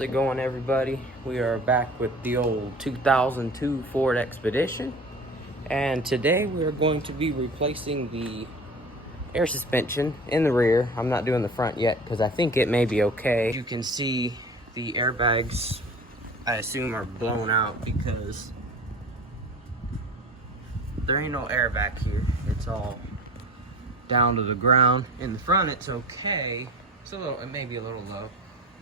How's it going, everybody? We are back with the old 2002 Ford Expedition, and today we are going to be replacing the air suspension in the rear. I'm not doing the front yet because I think it may be okay. You can see the airbags, I assume, are blown out because there ain't no air back here. It's all down to the ground. In the front it's okay. It's a little, it may be a little low.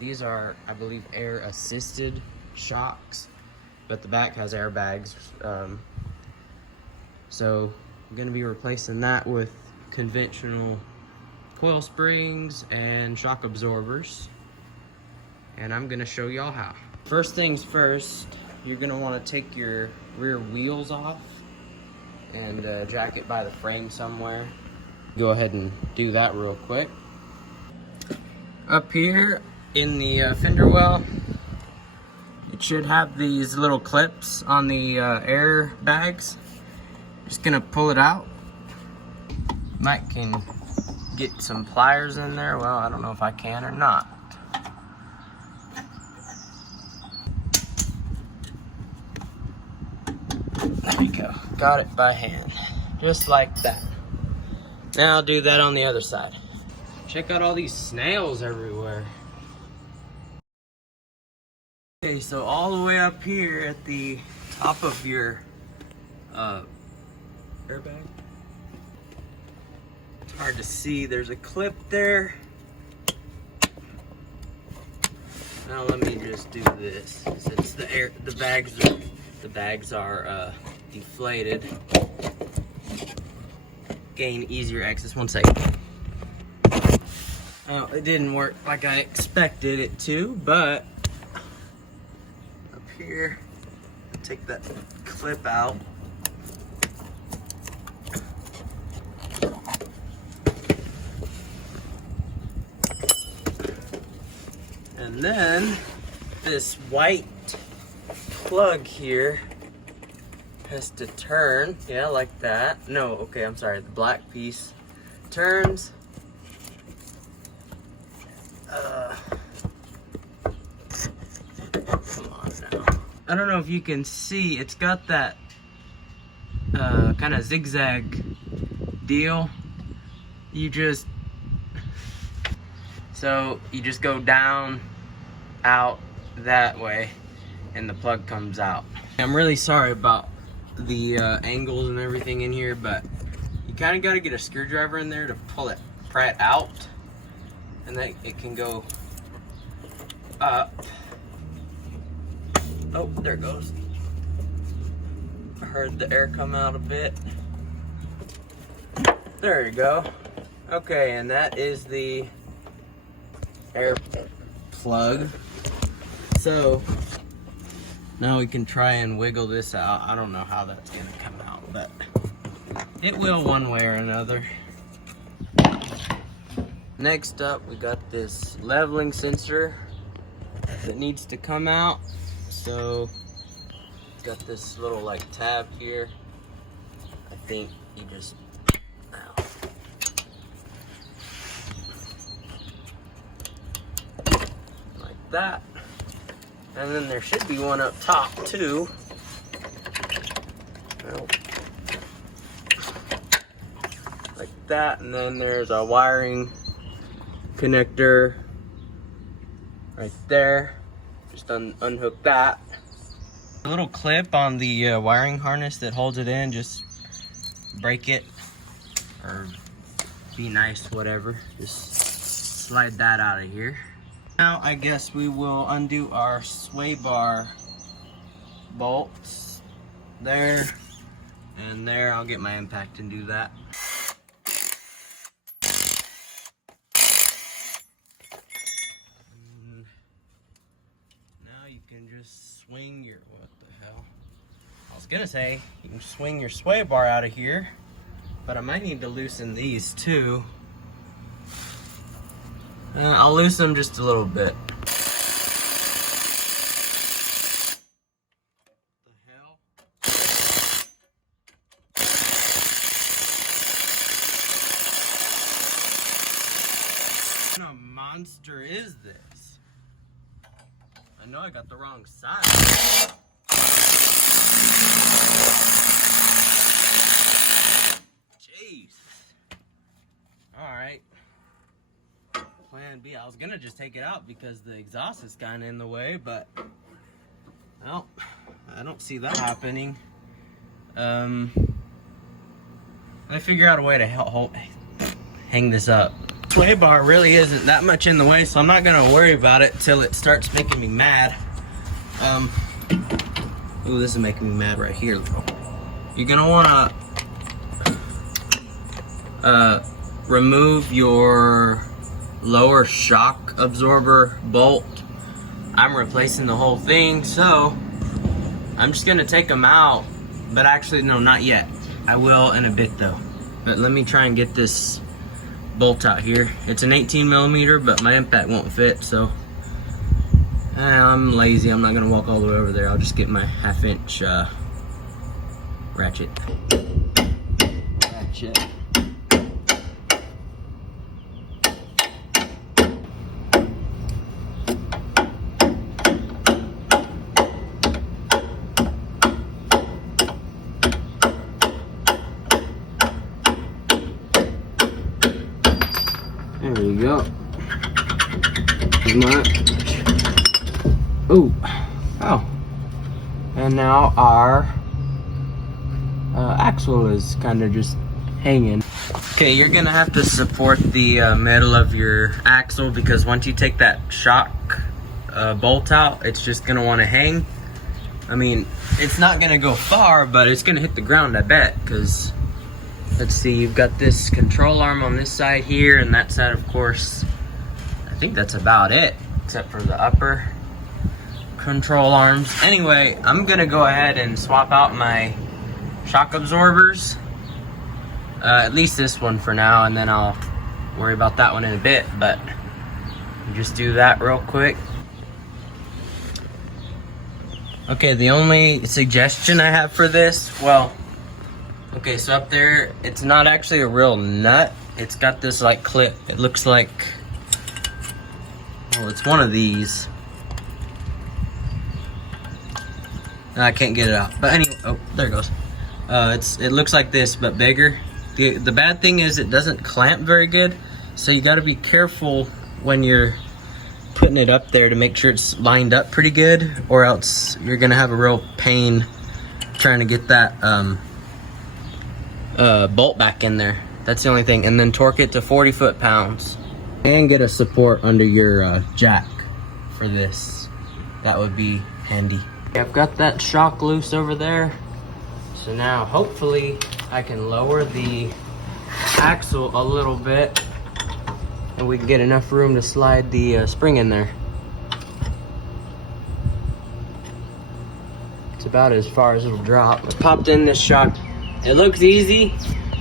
These are, I believe, air assisted shocks, but the back has airbags. So I'm gonna be replacing that with conventional coil springs and shock absorbers, and I'm gonna show y'all how. First things first, you're gonna wanna take your rear wheels off and jack it by the frame somewhere. Go ahead and do that real quick. Up here in the fender well, it should have these little clips on the air bags. Just gonna pull it out. Might can get some pliers in there. Well, I don't know if I can or not. There you go. Got it by hand, just like that. Now I'll do that on the other side. Check out all these snails everywhere. Okay, so all the way up here at the top of your airbag, it's hard to see, there's a clip there. Now let me just do this. Since the bags are deflated, gain easier access. 1 second. Oh, it didn't work like I expected it to, but up here, take that clip out. And then this white plug here has to turn, yeah, like that. No, okay, I'm sorry, the black piece turns. Come on now. I don't know if you can see, it's got that kind of zigzag deal. You just go down, out that way, and the plug comes out. I'm really sorry about the angles and everything in here, but you kind of got to get a screwdriver in there to pull it right out, and then it can go up. Oh, there it goes. I heard the air come out a bit. There you go. Okay, and that is the air plug. So now we can try and wiggle this out. I don't know how that's gonna come out, but it will one way or another. Next up, we got this leveling sensor that needs to come out. So got this little like tab here. I think you just like that, and then there should be one up top too. Well, like that, and then there's a wiring connector right there. Just unhook that. A little clip on the wiring harness that holds it in, just break it or be nice, whatever. Just slide that out of here. Now I guess we will undo our sway bar bolts there and there. I'll get my impact and do that. And now you can just swing your, what the hell? I was gonna say, you can swing your sway bar out of here, but I might need to loosen these too. I'll loosen them just a little bit. What the hell? What kind of monster is this? know I got the wrong side. Jeez. Alright. Plan B. I was gonna just take it out because the exhaust is kinda in the way, but well, I don't see that happening. Let me figure out a way to hang this up. Sway bar really isn't that much in the way, so I'm not gonna worry about it till it starts making me mad. Ooh, this is making me mad right here. You're gonna wanna remove your lower shock absorber bolt. I'm replacing the whole thing, so I'm just gonna take them out, but actually no, not yet. I will in a bit though. But let me try and get this bolt out here. It's an 18 millimeter, but my impact won't fit, so I'm lazy. I'm not gonna walk all the way over there. I'll just get my 1/2 inch ratchet. There we go. Oh. And now our axle is kind of just hanging. Okay, you're gonna have to support the middle of your axle because once you take that shock bolt out, it's just gonna want to hang. I mean, it's not gonna go far, but it's gonna hit the ground, I bet, because let's see, you've got this control arm on this side here, and that side, of course, I think that's about it, except for the upper control arms. Anyway, I'm gonna go ahead and swap out my shock absorbers, at least this one for now, and then I'll worry about that one in a bit, but just do that real quick. Okay, the only suggestion I have for this, well, okay, so up there, it's not actually a real nut. It's got this like clip. It looks like, well, it's one of these. I can't get it out. But anyway, oh, there it goes. It looks like this, but bigger. The bad thing is it doesn't clamp very good. So you gotta be careful when you're putting it up there to make sure it's lined up pretty good, or else you're gonna have a real pain trying to get that bolt back in there. That's the only thing. And then torque it to 40 foot-pounds and get a support under your jack for this. That would be handy. I've got that shock loose over there, so now hopefully I can lower the axle a little bit and we can get enough room to slide the spring in there. It's about as far as it'll drop. I popped in this shock. It looks easy,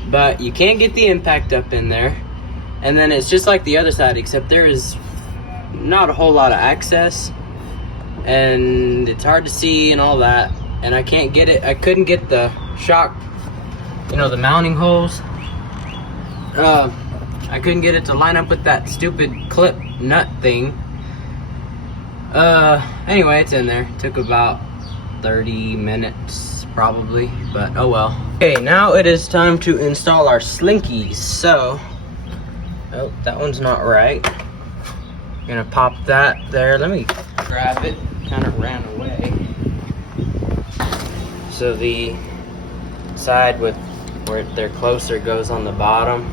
but you can't get the impact up in there. And then it's just like the other side, except there is not a whole lot of access, and it's hard to see and all that. And I can't get it. I couldn't get the shock, you know, the mounting holes. I couldn't get it to line up with that stupid clip nut thing. Anyway, it's in there. Took about 30 minutes probably, but oh well. Okay, now it is time to install our slinkies. So, oh, that one's not right. Gonna pop that there. Let me grab it. Kind of ran away. So the side with where they're closer goes on the bottom,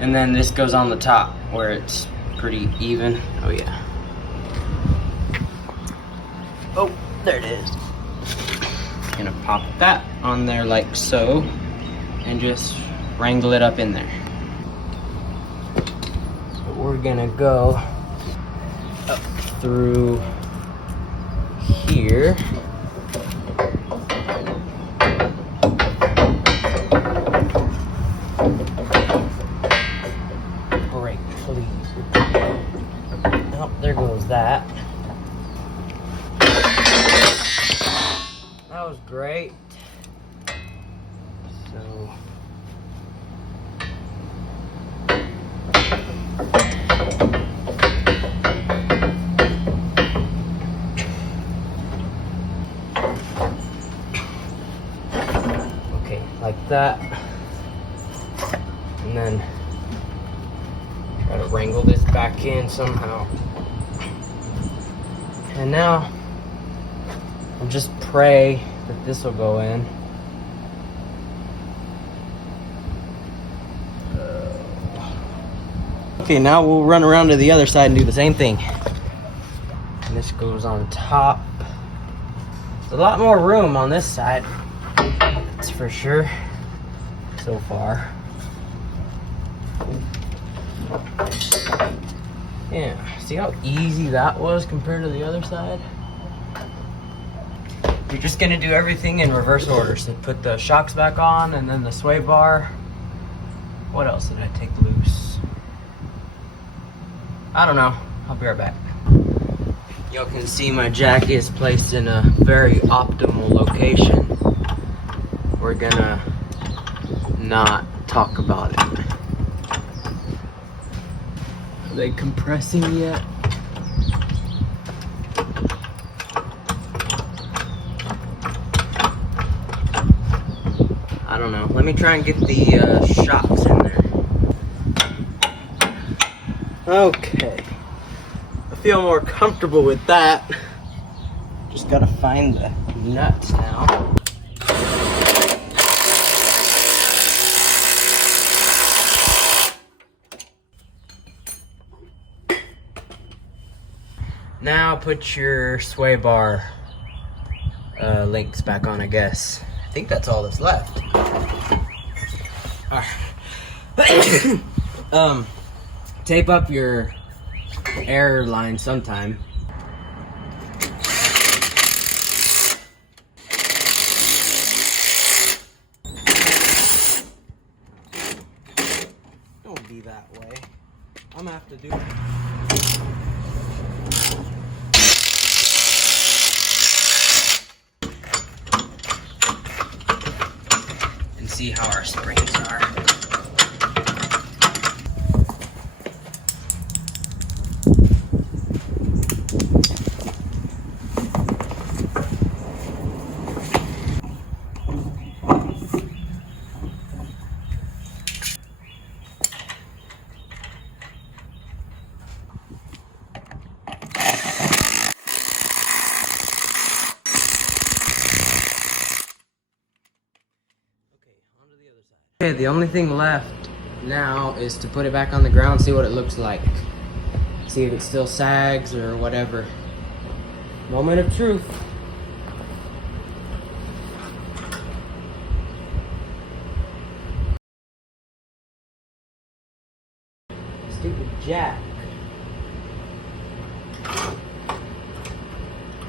and then this goes on the top where it's pretty even. Oh yeah. Oh, there it is. Gonna pop that on there like so, and just wrangle it up in there. So we're gonna go up through here. Great, please. Oh, there goes that. That was great. So that. And then try to wrangle this back in somehow. And now I'll just pray that this will go in. Okay, now we'll run around to the other side and do the same thing. And this goes on top. There's a lot more room on this side, that's for sure, so far. Yeah, see how easy that was compared to the other side? You're just gonna do everything in reverse order. So put the shocks back on and then the sway bar. What else did I take loose? I don't know. I'll be right back. Y'all can see my jack is placed in a very optimal location. We're gonna not talk about it. Are they compressing yet? I don't know. Let me try and get the shocks in there. Okay. I feel more comfortable with that. Just gotta find the nuts now. Now put your sway bar links back on, I guess. I think that's all that's left. Alright. Tape up your air line sometime. Don't be that way. I'm gonna have to do it. And see how our springs are. Okay, the only thing left now is to put it back on the ground, see what it looks like. See if it still sags or whatever. Moment of truth. Stupid jack.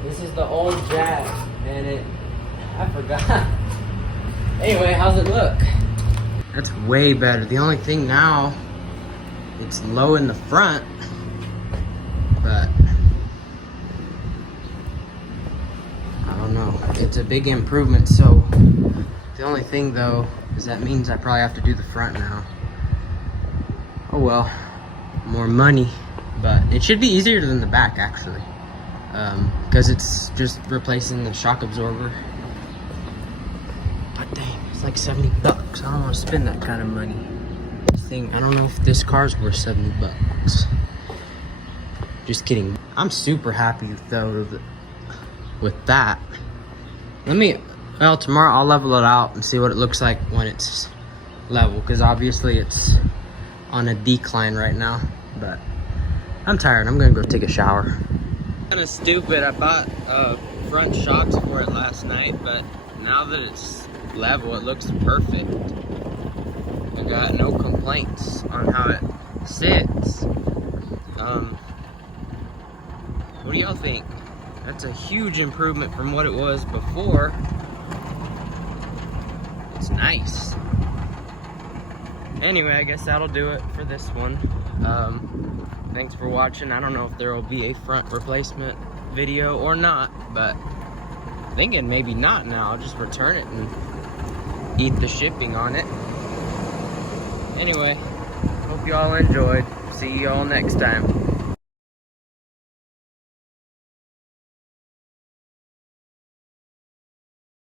This is the old jack, and I forgot. Anyway, how's it look? That's way better. The only thing now, it's low in the front, but I don't know. It's a big improvement. So the only thing though is that means I probably have to do the front now. Oh well, more money, but it should be easier than the back actually, because it's just replacing the shock absorber. But dang, it's like 70 bucks. I don't want to spend that kind of money. This thing, I don't know if this car's worth 70 bucks. Just kidding. I'm super happy though with that. Well, tomorrow I'll level it out and see what it looks like when it's level, because obviously it's on a decline right now. But I'm tired. I'm gonna go take a shower. Kind of stupid. I bought front shocks for it last night, but now that it's level, it looks perfect. I got no complaints on how it sits. What do y'all think? That's a huge improvement from what it was before. It's nice. Anyway, I guess that'll do it for this one. Thanks for watching. I don't know if there will be a front replacement video or not, but I'm thinking maybe not now. I'll just return it and eat the shipping on it. Anyway, hope y'all enjoyed. See y'all next time.